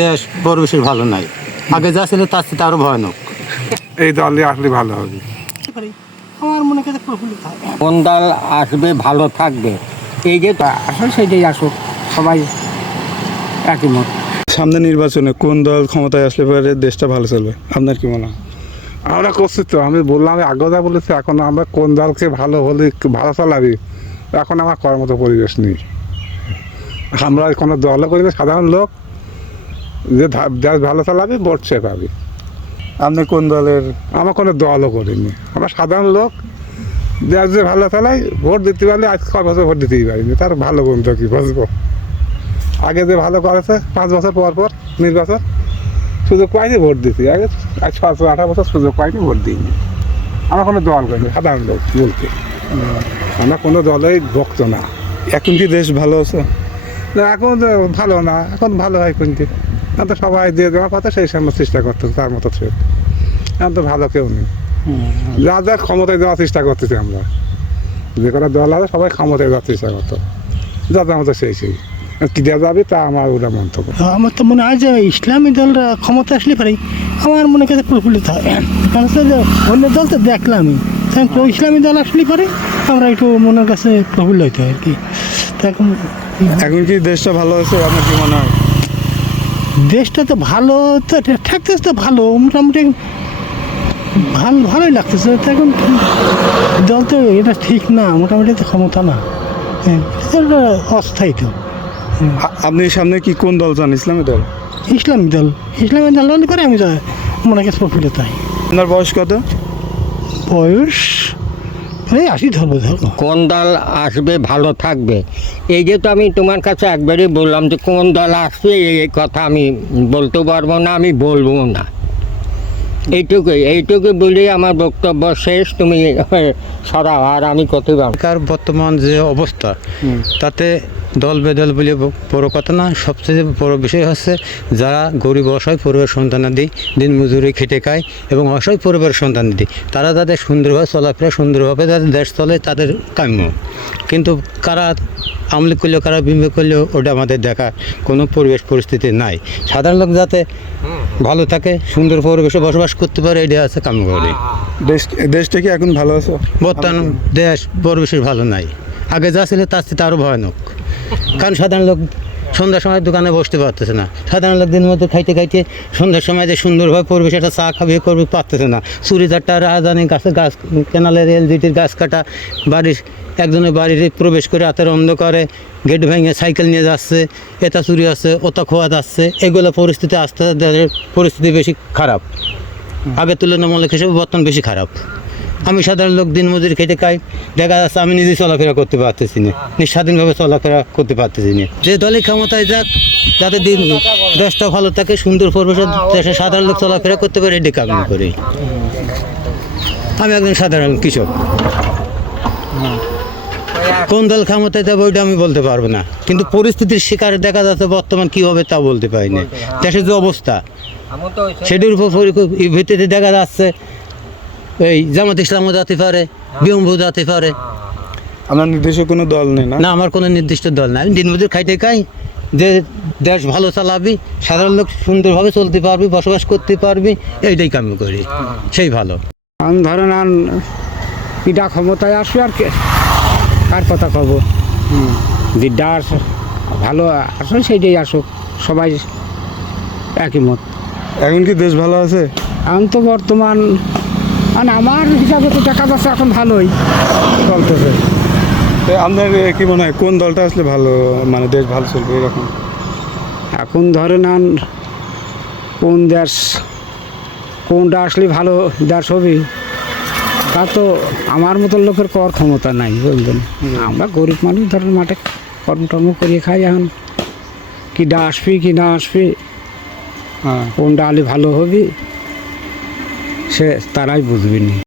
দেশ পরিবেশের ভালো নাই, আগে যা ছিল তার সাথে আরো ভয়ানক। এই দলই আসলে ভালো হবে। আমার মনে কাছে প্রফুল্লিত হয়। কোন দল আসবে ভালো থাকবে, এই যে আসলে সেটাই আসুক, সবাই একই মত। সামনে নির্বাচনে কোন দল ক্ষমতায় আসলে পরে দেশটা ভালো চলবে, আপনার কি মনে হয়? আমরা করছি তো, আমি বললাম আগে যা বলেছি, এখন আমরা কোন দলকে ভালো হলে ভালো চালাবি, এখন আমার করার মতো পরিবেশ নেই। আমরা কোনো দলও করি না, সাধারণ লোক যে দেশ ভালো চালাবি ভোট সে পাবি। আপনি কোন দলের? আমরা কোনো দলও করিনি, আমরা সাধারণ লোক দেশ যে ভালো চালাই ভোট দিতে পারলে আজ 6 বছর ভোট দিতেই পারিনি, তার ভালো বন্ধু কি বুঝবো। আগে যে ভালো করেছে 5 বছর পর পর নির্বাচন সুযোগ পাইনি ভোট দিতে, আগে আজ 18 বছর সুযোগ পাইনি ভোট দিইনি। আমরা কোনো দল করিনি, সাধারণ লোক বলতে আমরা কোনো দলেই ভক্ত না। এখন কি দেশ ভালো আছে? না এখন তো ভালো না, এখন ভালো হয় কোনটি, এখন তো সবাই দিয়ে দেওয়ার কথা সেই সময় চেষ্টা করতে তার মতো সে, এখন তো ভালো কেউ নেই। যা যা ক্ষমতায় দেওয়ার চেষ্টা করতেছি আমরা, যে কোনো দল আছে সবাই ক্ষমতায় দেওয়ার চেষ্টা করতো, যাদের মতো সেই কী দেওয়া যাবে তা আমার ওরা মন্তব্য। আমার তো মনে হয় যে ইসলামী দলরা ক্ষমতা আসলে পারে আমার মনে কাছে প্রফুল্লিত হয়। কারণ অন্য দল তো দেখলামই, ইসলামী দল আসলে পারে আমরা একটু মনের কাছে প্রফুল্ল হইতে হয় আর কি। এখন কি দেশটা ভালো আছে, আপনার কি মনে হয়? দেশটা তো ভালো তো থাকতেছে, তো ভালো মোটামুটি ভালোই লাগতেছে। তো এখন দল তো এটা ঠিক না, মোটামুটি তো ক্ষমতা না, এটা অস্থায়ী তো। আপনি সামনে কি কোন দল চান? ইসলামী দল? ইসলামী দল হলে করে আমি মনে কাছে প্রফুল্লিত হয়। আপনার বয়স কত? বয়স এই 80 ধরবো। কোন দল আসবে ভালো থাকবে, এই যে তো আমি তোমার কাছে একবারই বললাম যে কোন দল আসবে এই কথা আমি বলতে পারবো না, আমি বলবো না। এইটুকুই বলেই আমার বক্তব্য শেষ। তুমি সরাও, আর আমি কত এখানকার বর্তমান যে অবস্থা তাতে দল বেদল বলে বড় কথা না, সবচেয়ে বড় বিষয় হচ্ছে যারা গরিব অসহায় পরিবার সন্তানাদি দিন মজুরি খেটে খায় এবং অসহায় পরিবারের সন্তানাদি তারা যাদের সুন্দরভাবে চলাফেরা, সুন্দরভাবে যাদের দেশ চলে তাদের কাম্য। কিন্তু কারা আমলি করলেও কারা বিনিয়োগ করলেও ওটা আমাদের দেখা কোনো পরিবেশ পরিস্থিতি নাই। সাধারণ লোক যাতে ভালো থাকে, সুন্দর পরিবেশে বসবাস করতে পারে, এটা আছে কাম্য করে। দেশটা কি এখন ভালো আছে? বর্তমান দেশ পরিবেশের ভালো নাই, আগে যা ছিল তার সাথে আরও ভয়ানক। কারণ সাধারণ লোক সন্ধ্যার সময় দোকানে বসতে পারতেছে না, সাধারণ লোক দিনের মধ্যে খাইতে খাইতে সন্ধ্যার সময় যে সুন্দরভাবে পরিবেশ একটা চা খাবে করবে পারতেছে না। চুরি চারটা রাজধানী গাছ কেনালের এলজিটির গাছ কাটা, বাড়ির একজনের বাড়ির প্রবেশ করে রাতের অন্ধকারে গেট ভেঙে সাইকেল নিয়ে যাচ্ছে, এটা চুরি আছে ওটা খোয়া যাচ্ছে, এগুলো পরিস্থিতি আস্তে আস্তে পরিস্থিতি বেশি খারাপ, আগের তুলনামূলক হিসেবে বর্তমান বেশি খারাপ। আমি সাধারণ লোক দিন মজুরি খেতে খাই, দেখা যাচ্ছে আমি নিজে চলাফেরা করতে পারতেছি না, নিঃস্বাধীনভাবে চলাফেরা করতে পারতেছি না। যে দলই ক্ষমতায় যাক, যাতে দিন দেশটা ভালো থাকে, সুন্দর পরিবেশে দেশে সাধারণ লোক চলাফেরা করতে পারে, এটি কামনা করি। আমি একজন সাধারণ কৃষক, কোন দল ক্ষমতায় যাবে ওইটা আমি বলতে পারবো না, কিন্তু পরিস্থিতির শিকারে দেখা যাচ্ছে বর্তমান কী হবে তা বলতে পারি না। দেশের যে অবস্থা সেটির উপর ভিত্তিতে দেখা যাচ্ছে এই জামাত ইসলামও যেতে পারে, বিএমপি যেতে পারে। আপনার নির্দিষ্ট কোনো দল নেই? না, আমার কোনো নির্দিষ্ট দল নাই, আমি দিনমজুর খাইতে খাই, যে দেশ ভালো চালাবি, সাধারণ লোক সুন্দরভাবে চলতে পারবি, বসবাস করতে পারবি, এইটাই কাম করি, সেই ভালো। ধরেন পিঠা ক্ষমতায় আসবে আর কার কথা কব, যেটা ভালো আসলে সেইটাই আসুক, সবাই একই মত। এখন কি দেশ ভালো আছে? এখন তো বর্তমান মানে আমার হিসাবে তো দেখা যাচ্ছে এখন ভালোই চলতেছে। আপনার কি মনে হয় কোন দলটা আসলে ভালো, মানে দেশ ভালো চলবে এরকম? এখন ধরে নেন কোন দেশ কোনটা আসলে ভালো দেশ হবে তা তো আমার মতো লোকের করার ক্ষমতা নাই, বুঝলেন। আমরা গরিব মানুষ ধরেন মাঠে কর্মটর্ম করিয়ে খাই, এখন কিনা আসবি কি না আসবি, কোনটা আলে ভালো হবে সে তারাই বুঝবেনি।